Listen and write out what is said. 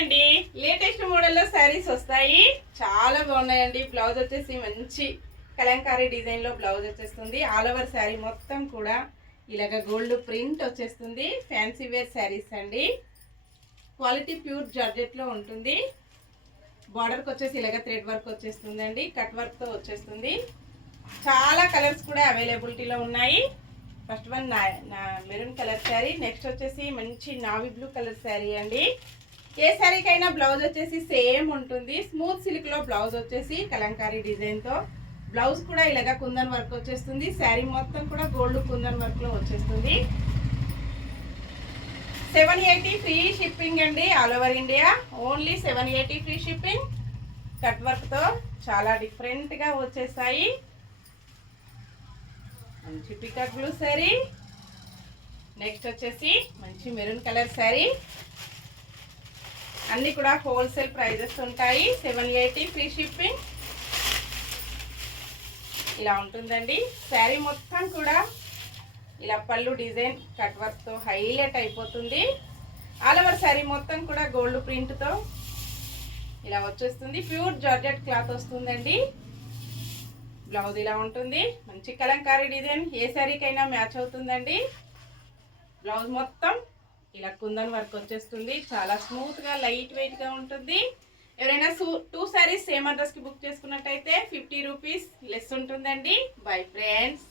అండి, లేటెస్ట్ మోడల్లో శారీస్ వస్తాయి. చాలా బాగున్నాయండి. బ్లౌజ్ వచ్చేసి మంచి కలంకారీ డిజైన్లో బ్లౌజ్ వచ్చేస్తుంది. ఆల్ ఓవర్ శారీ మొత్తం కూడా ఇలాగ గోల్డ్ ప్రింట్ వచ్చేస్తుంది. ఫ్యాన్సీ వేర్ శారీస్ అండి. క్వాలిటీ ప్యూర్ జార్జెట్లో ఉంటుంది. బార్డర్కి వచ్చేసి ఇలాగ థ్రెడ్ వర్క్ వచ్చేస్తుందండి. కట్ వర్క్తో వచ్చేస్తుంది. చాలా కలర్స్ కూడా అవైలబిలిటీలో ఉన్నాయి. First one maroon colour sari. Next వచ్చేసి మంచి నావీ బ్లూ కలర్ శారీ అండి. ఏ శారీకైనా బ్లౌజ్ వచ్చేసి సేమ్ ఉంటుంది. స్మూత్ సిల్క్లో బ్లౌజ్ వచ్చేసి కలంకారీ డిజైన్తో బ్లౌజ్ కూడా ఇలాగ కుందన్ వర్క్ వచ్చేస్తుంది. శారీ మొత్తం కూడా గోల్డ్ కుందన్ వర్క్లో వచ్చేస్తుంది. 780 ఫ్రీ షిప్పింగ్ అండి. All over India only 780 free shipping. Cut వర్క్తో చాలా డిఫరెంట్గా వచ్చేసాయి. మంచి పికాక్ బ్లూ శారీ. నెక్స్ట్ వచ్చేసి మంచి మెరూన్ కలర్ శారీ. అన్నీ కూడా హోల్సేల్ ప్రైజెస్ ఉంటాయి. 780 ఫ్రీ షిప్పింగ్. ఇలా ఉంటుందండి. శారీ మొత్తం కూడా ఇలా పళ్ళు డిజైన్ కట్ వర్క్తో హైలైట్ అయిపోతుంది. ఆల్ ఓవర్ శారీ మొత్తం కూడా గోల్డ్ ప్రింట్తో ఇలా వచ్చేస్తుంది. ప్యూర్ జార్జెట్ క్లాత్ వస్తుందండి. బ్లౌజ్ ఇలా ఉంటుంది. మంచి కలంకారీ డిజైన్ ఏ శారీకైనా మ్యాచ్ అవుతుందండి. బ్లౌజ్ మొత్తం ఇలా కుందన్ వర్క్ వచ్చేస్తుంది. చాలా స్మూత్గా లైట్ వెయిట్గా ఉంటుంది. ఎవరైనా 2 శారీస్ సేమ్ అడ్రస్కి బుక్ చేసుకున్నట్టయితే 50 రూపీస్ లెస్ ఉంటుందండి. Bye friends.